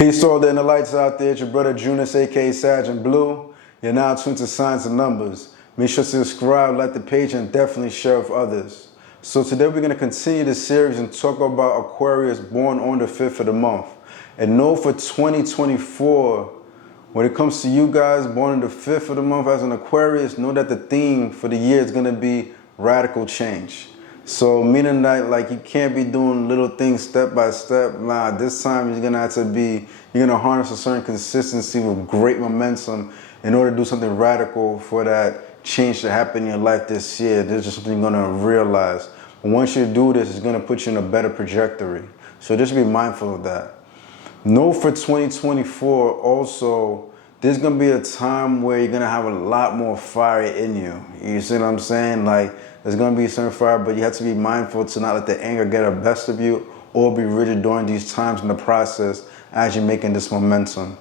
Peace to all the inner lights out there. It's your brother Junus, aka SagInBlue. You're now tuned to Signs and Numbers. Make sure to subscribe, like the page, and definitely share with others. So today we're going to continue the series and talk about Aquarius born on the 5th of the month. And know for 2024, when it comes to you guys born on the 5th of the month as an Aquarius, know that the theme for the year is going to be radical change. So meaning that like you can't be doing little things step by step. Nah, this time you're gonna harness a certain consistency with great momentum in order to do something radical for that change to happen in your life this year. There's just something you're gonna realize. But once you do this, it's gonna put you in a better trajectory. So just be mindful of that. Know for 2024 also, there's gonna be a time where you're gonna have a lot more fire in you. You see what I'm saying? Like there's gonna be some fire, but you have to be mindful to not let the anger get the best of you or be rigid during these times in the process as you're making this momentum.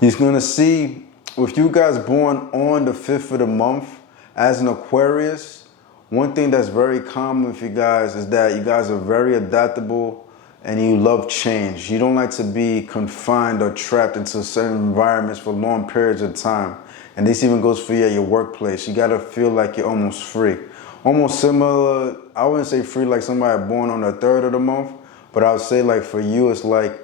You're gonna see with you guys born on the 5th of the month as an Aquarius, one thing that's very common with you guys is that you guys are very adaptable and you love change. You don't like to be confined or trapped into certain environments for long periods of time. And this even goes for you at your workplace. You gotta feel like you're almost free. Almost similar, I wouldn't say free like somebody born on the 3rd of the month, but I would say like for you, it's like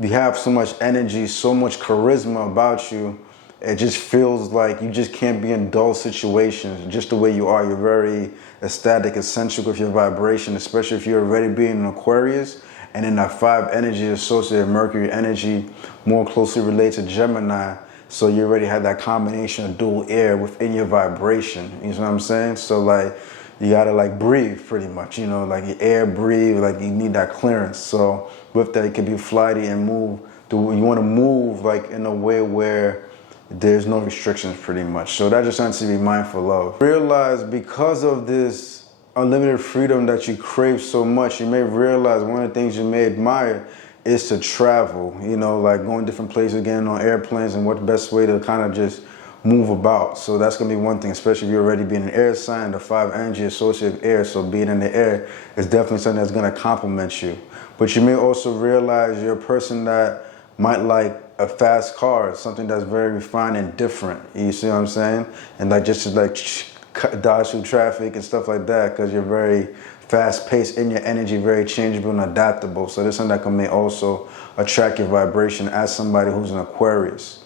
you have so much energy, so much charisma about you. It just feels like you just can't be in dull situations just the way you are. You're very ecstatic, eccentric with your vibration, especially if you're already being an Aquarius. And then that 5 energy associated Mercury energy more closely related to Gemini. So you already have that combination of dual air within your vibration. You know what I'm saying? So like you gotta like breathe pretty much, you know, like your air breathe, like you need that clearance. So with that, it can be flighty and move. You wanna move like in a way where there's no restrictions pretty much. So that just something to be mindful of. Realize because of this unlimited freedom that you crave so much, you may realize one of the things you may admire is to travel, you know, like going different places, getting on airplanes, and what the best way to kind of just move about. So that's going to be one thing, especially if you're already being an air sign, the 5 energy associated with air. So being in the air is definitely something that's going to complement you. But you may also realize you're a person that might like a fast car, something that's very refined and different. You see what I'm saying? And like just to like dodge through traffic and stuff like that, because you're very fast-paced in your energy, very changeable and adaptable. So this is something that may also attract your vibration as somebody who's an Aquarius.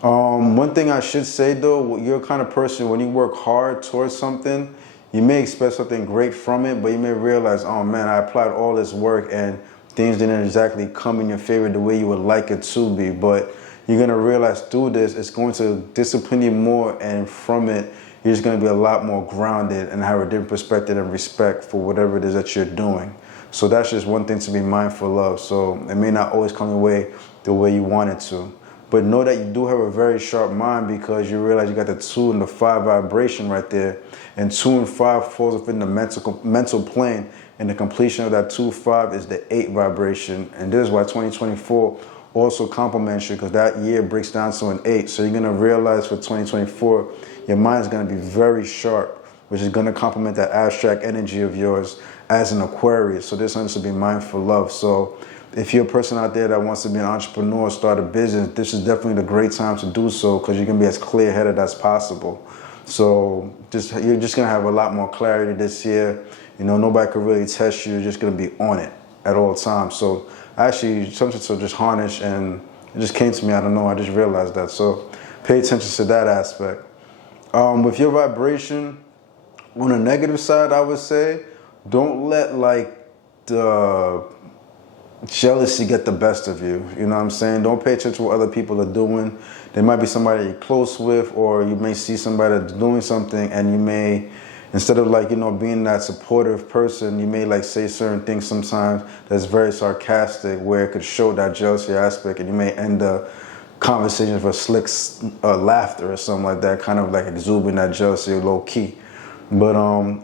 One thing I should say though, you're the kind of person when you work hard towards something, you may expect something great from it, but you may realize, oh man, I applied all this work and things didn't exactly come in your favor the way you would like it to be. But you're gonna realize through this, it's going to discipline you more, and from it, you're just going to be a lot more grounded and have a different perspective and respect for whatever it is that you're doing. So that's just one thing to be mindful of. So it may not always come your way the way you want it to. But know that you do have a very sharp mind, because you realize you got the 2 and the 5 vibration right there. And 2 and 5 falls within the mental plane. And the completion of that 2-5 is the 8 vibration. And this is why 2024 also complements you, because that year breaks down to an 8. So you're going to realize for 2024, your mind is going to be very sharp, which is going to complement that abstract energy of yours as an Aquarius. So this is something to be mindful of. So if you're a person out there that wants to be an entrepreneur, start a business, this is definitely the great time to do so, because you're going to be as clear-headed as possible. So you're just going to have a lot more clarity this year. You know, nobody can really test you. You're just going to be on it at all times. So actually, something to just harness, and it just came to me. I don't know. I just realized that. So pay attention to that aspect. With your vibration, on the negative side, I would say, don't let like the jealousy get the best of you. You know what I'm saying? Don't pay attention to what other people are doing. There might be somebody you're close with, or you may see somebody that's doing something, and you may, instead of like, you know, being that supportive person, you may like say certain things sometimes that's very sarcastic, where it could show that jealousy aspect, and you may end up conversation for slick laughter or something like that, kind of like exuding that jealousy low key. But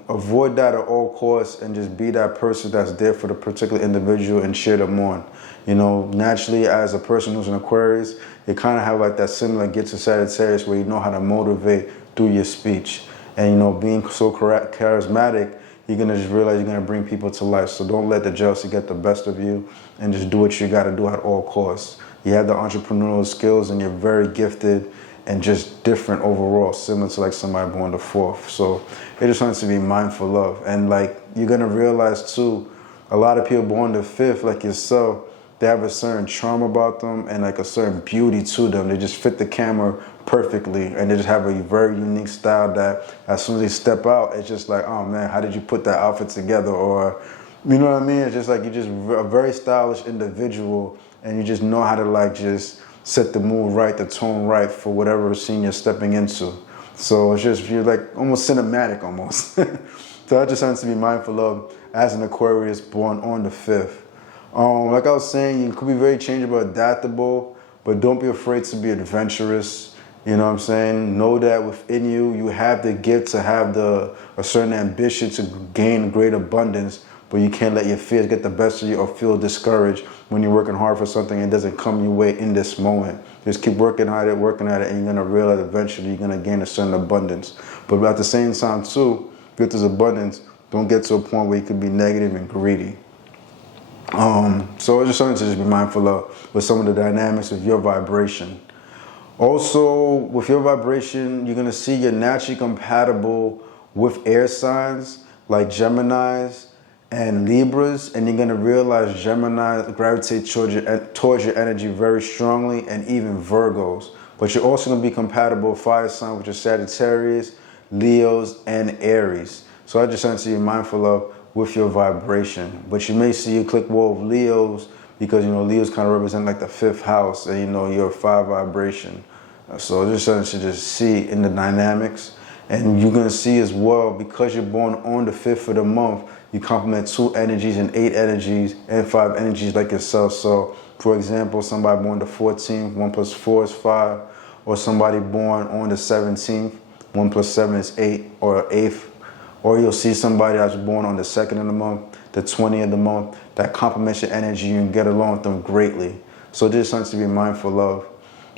avoid that at all costs, and just be that person that's there for the particular individual and cheer them on. You know, naturally as a person who's an Aquarius, you kind of have like that similar get to Sagittarius, where you know how to motivate through your speech. And you know, being so charismatic, you're gonna just realize you're gonna bring people to life. So don't let the jealousy get the best of you, and just do what you gotta do at all costs. you have the entrepreneurial skills, and you're very gifted and just different overall, similar to like somebody born the 4th. So it just something to be mindful of. And like, you're gonna realize too, a lot of people born the 5th, like yourself, they have a certain charm about them and like a certain beauty to them. They just fit the camera perfectly, and they just have a very unique style that as soon as they step out, it's just like, oh man, how did you put that outfit together? Or, you know what I mean? It's just like, you're just a very stylish individual, and you just know how to like just set the mood right, the tone right for whatever scene you're stepping into. So it's just, you're like almost cinematic almost. So that just something to be mindful of as an Aquarius born on the 5th. Like I was saying, you could be very changeable, adaptable, but don't be afraid to be adventurous. You know what I'm saying? Know that within you, you have the gift to have a certain ambition to gain great abundance, but you can't let your fears get the best of you or feel discouraged when you're working hard for something and it doesn't come your way in this moment. Just keep working at it, and you're gonna realize eventually you're gonna gain a certain abundance. But at the same time too, with this abundance, don't get to a point where you could be negative and greedy. So it's just something to just be mindful of with some of the dynamics of your vibration. Also, with your vibration, you're going to see you're naturally compatible with air signs like Geminis and Libras, and you're going to realize Geminis gravitate towards your energy very strongly, and even Virgos. But you're also going to be compatible with fire sign, which are Sagittarius, Leos, and Aries. So I just want to be mindful of with your vibration. But you may see you click more with Leos, because, you know, Leos kind of represent like the 5th house, and, you know, you're a 5 vibration. So just something to just see in the dynamics. And you're going to see as well, because you're born on the 5th of the month, you complement 2 energies and 8 energies and 5 energies like yourself. So, for example, somebody born the 14th, 1 plus 4 is 5, or somebody born on the 17th, 1 plus 7 is 8, or 8th. Or you'll see somebody that's born on the 2nd of the month, the 20th of the month, that complements your energy. You can get along with them greatly. So this is something to be mindful of.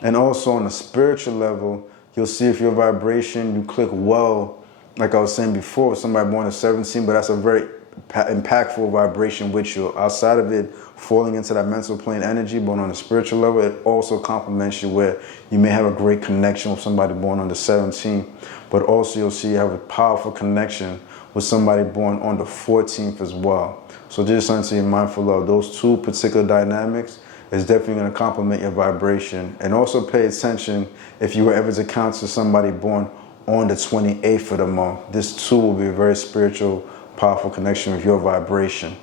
And also on a spiritual level, you'll see if your vibration, you click well, like I was saying before, somebody born at 17, but that's a very impactful vibration with you. Outside of it falling into that mental plane energy, but on a spiritual level, it also complements you, where you may have a great connection with somebody born on the 17th, but also you'll see you have a powerful connection with somebody born on the 14th as well. So just something to be mindful of. Those 2 particular dynamics is definitely going to complement your vibration. And also pay attention if you were ever to counsel somebody born on the 28th of the month. This too will be a very spiritual, powerful connection with your vibration.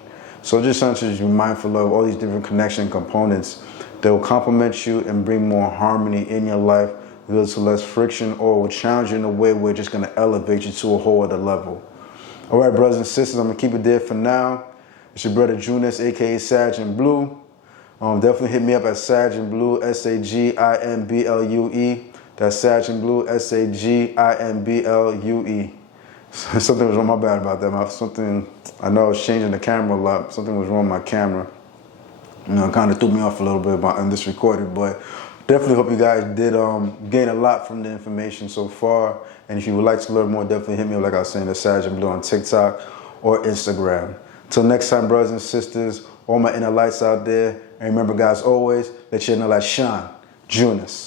So just something to be mindful of, all these different connection components that will complement you and bring more harmony in your life, lead to less friction, or will challenge you in a way where it's just going to elevate you to a whole other level. All right, brothers and sisters, I'm going to keep it there for now. It's your brother Junus, aka SagInBlue. Definitely hit me up at SagInBlue, SagInBlue. That's SagInBlue, SagInBlue. Something was wrong. My bad about that. I know I was changing the camera a lot. Something was wrong with my camera. You know, it kind of threw me off a little bit in this recording, but definitely hope you guys did gain a lot from the information so far. And if you would like to learn more, definitely hit me up, like I was saying, at SagInBlue on TikTok or Instagram. Till next time, brothers and sisters, all my inner lights out there. And remember, guys, always let your inner light shine. Junus.